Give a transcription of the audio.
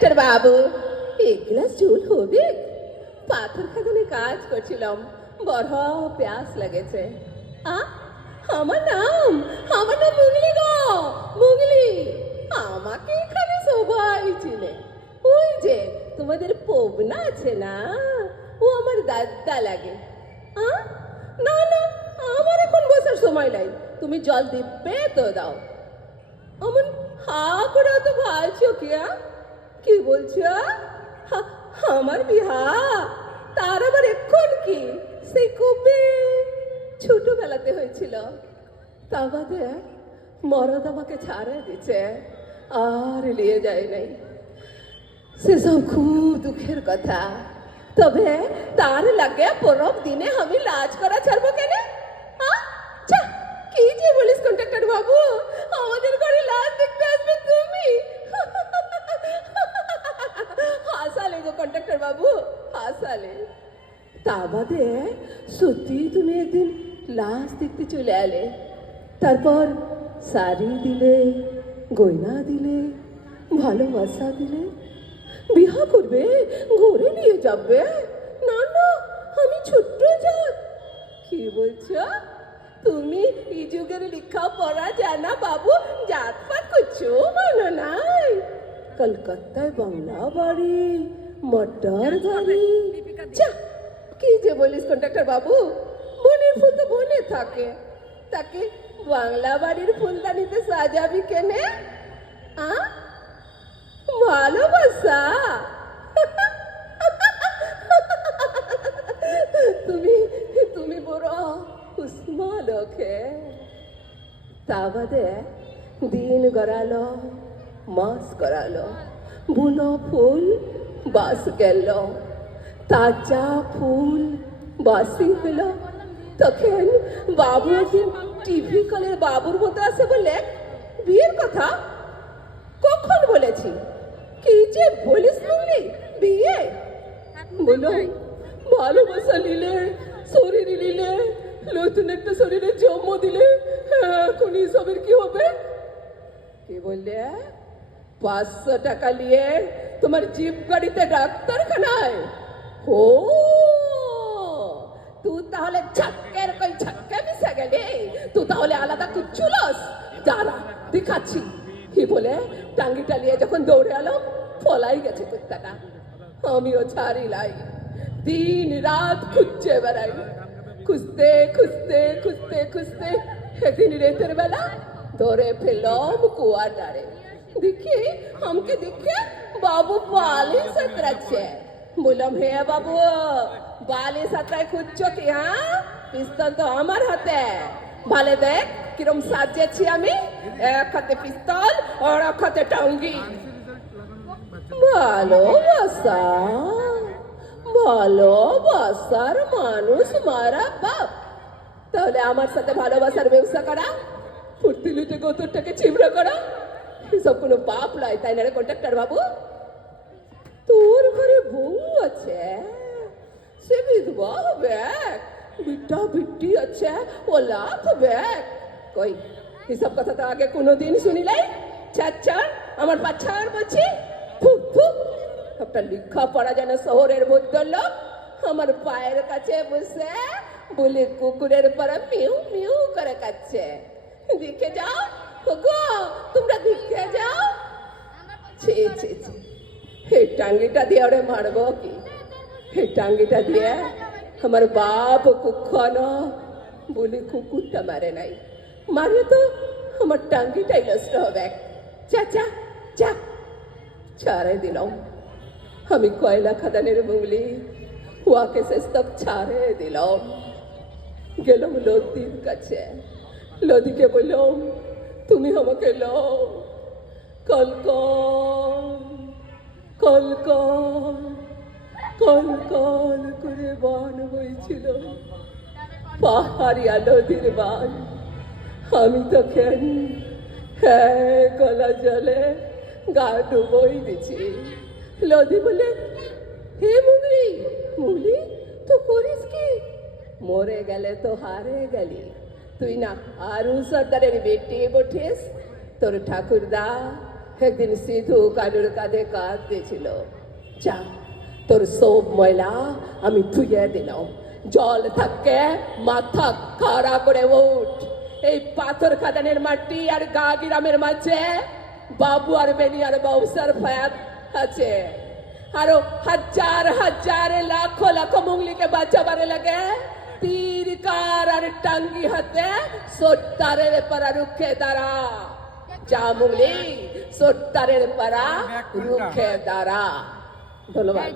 Contractor বাবু, এক glass জল হবে? পাথর খাদানে কাজ করছিলাম, বড় প্যাস লেগেছে। আ, আমার নাম আমার নাম মুগলি গো, মুগলি। আমাকে এখানে সবাই চিনে। ওই যে, তোমাদের পবনা আছে না? ও আমার দাদা লাগে। আ, না না, আমার এখন বসার সময় নাই। তুমি জল দিবে তো দাও। অমন হা করে তো ভালছো কিয়া কি বলছো আমার বিহা? তার আবার এখন কি? সেই কবে ছোটবেলাতে হয়েছিল। তা বাদে মরদ আমাকে ছাড়ে দিছে, আর নিয়ে যায় নাই। সেসব খুব দুঃখের কথা। তবে তার লাগে পরব দিনে আমি লাজ করা ছাড়বো কেন আ? ছ্যা, কি যে বলিস কন্ট্রাক্টর বাবু আমাদের ঘরে লাজ দেখতে আসবে তুমি হাসালে গো কন্ট্রাক্টর বাবু হাসালে তা বাদে সত্যি তুমি একদিন লাশ দেখতে চলে এলে। তারপর শাড়ি দিলে, গয়না দিলে, ভালোবাসা দিলে। বিহা করবে, ঘরে নিয়ে যাবে। না না, আমি ছোট্ট জাত। কি বলছো? তুমি এই যুগের লেখা পড়া জানা বাবু জাতপাত করছ? মানো নাই। কলকাতায় বাংলা বাড়ি। মটর যা, কি যে বলিস কন্ট্রাক্টর বাবু? বনের ফুল তো বনে থাকে। তাকে বাংলা বাড়ির ফুলদানিতে সাজাবি কেনে? আ? ভালোবাসা? তুমি তুমি বড় উষ্মা লোকে। তা বাদে দিন গড়ালো মাস গড়ালো। বুনো ফুল বাস গেল। তাজা ফুল বাসি হলো। তখন বাবু একদিন টিভি কলের বাবুর মতো আছে বলে বিয়ের কথা কখন বলেছি? কি যে বলিস মুন্নি বিয়ে? বলো, ভালোবাসা নিলে, শরীর নিলে, নতুন একটা শরীরে জন্ম দিলে এখন সবের কি হবে? কি বললে পাঁচশো টাকা নিয়ে তোমার জিপ গাড়িতে ডাক্তারখানায়? ও, তুই তাহলে ঝক্কের কই ঝক্কে মিশে গেলি? তুই তাহলে আলাদা কুচ্ছুলস দাঁড়া, দেখাচ্ছি। কি বলে? টাঙ্গিটা নিয়ে যখন দৌড়ে এলাম ফলাই গেছে কুত্তাটা। আমিও ছাড়ি লাই। দিন রাত খুঁজছে বেড়াই। খুঁজতে খুঁজতে খুঁজতে খুঁজতে একদিন রেতের বেলা ধরে ফেললাম কুয়াটারে। দেখি আমাকে দেখে বাবু বালি সাঁতরাচ্ছে বললাম হে বাবু বালি সাঁতরায় খুঁজছো কি হ্যাঁ পিস্তল তো আমার হাতে ভালে দেখ কিরম সাজিয়েছি আমি এক হাতে পিস্তল আর এক হাতে টঙ্গি ভালোবাসা ভালোবাসার মানুষ মারা বাপ তাহলে আমার সাথে ভালোবাসার ব্যবসা করা ফুর্তি লুটে গোতরটাকে চিমড়া করা এসব কোনো পাপ নয় তাই না রে কন্ট্রাক্টর বাবু? তোর ঘরে বউ আছে, সে বিধবা হবে, বিটা বিটি আছে, ও লাভ হবে। কই, এসব কথা তো আগে কোনোদিন শুনিলাই? ছাড় আমার পাছার বলছি। ফুক ফুক একটা লিখা পড়া যেন শহরের ভদ্রলোক আমার পায়ের কাছে বসে, বলে কুকুরের পরে মিউ মিউ করে কাচ্ছে দেখে যাও গো তোমরা দেখে যাও। ছি ছি ছি। এই টাঙ্গিটা দিয়ে ওরে মারবো কি? এই টাঙ্গিটা দিয়ে আমার বাপ কখনো বলে কুকুরটা মারে নাই। মারে তো আমার টাঙ্গিটাই নষ্ট হবে। চা চা চা। ছাড়াই দিলাম। আমি কয়লা খাদানের মুগলি ওয়াকে শেষ তক ছাড়ে দিলাম। গেলাম লদির কাছে। লদিকে বললাম তুমি আমাকে লও। কল কল কল কল কল করে বান বইছিল। পাহাড়িয়া নদীর বান। আমি তখন হ্যাঁ গলা জলে গা ডুবই দিছি। লদি বলে, হে মুগলি মুগলি তো করিস কি? মরে গেলে তো হারে গেলি। তুই না আরু সর্দারের বেটে বঠিস। তোর ঠাকুরদা একদিন সিধু কানুর কাঁধে দিয়েছিল। যা, তোর সব ময়লা আমি ধুয়ে দিলাম। জল থাকে, মাথা খাড়া করে উঠ এই পাথর খাদানের মাটি আর গা গ্রামের মাঝে বাবু আর বেনি আর বৌসার ফায়াত আছে। আরও হাজার হাজার, লাখো লাখো মুঙ্গলিকে বাঁচাবারে লাগে। তীর কার আর টাঙ্গি হাতে সোট্টারের পারা রুখে দাঁড়া যা মুঙ্গলি সোট্টারের পারা রুখে দাঁড়া ধন্যবাদ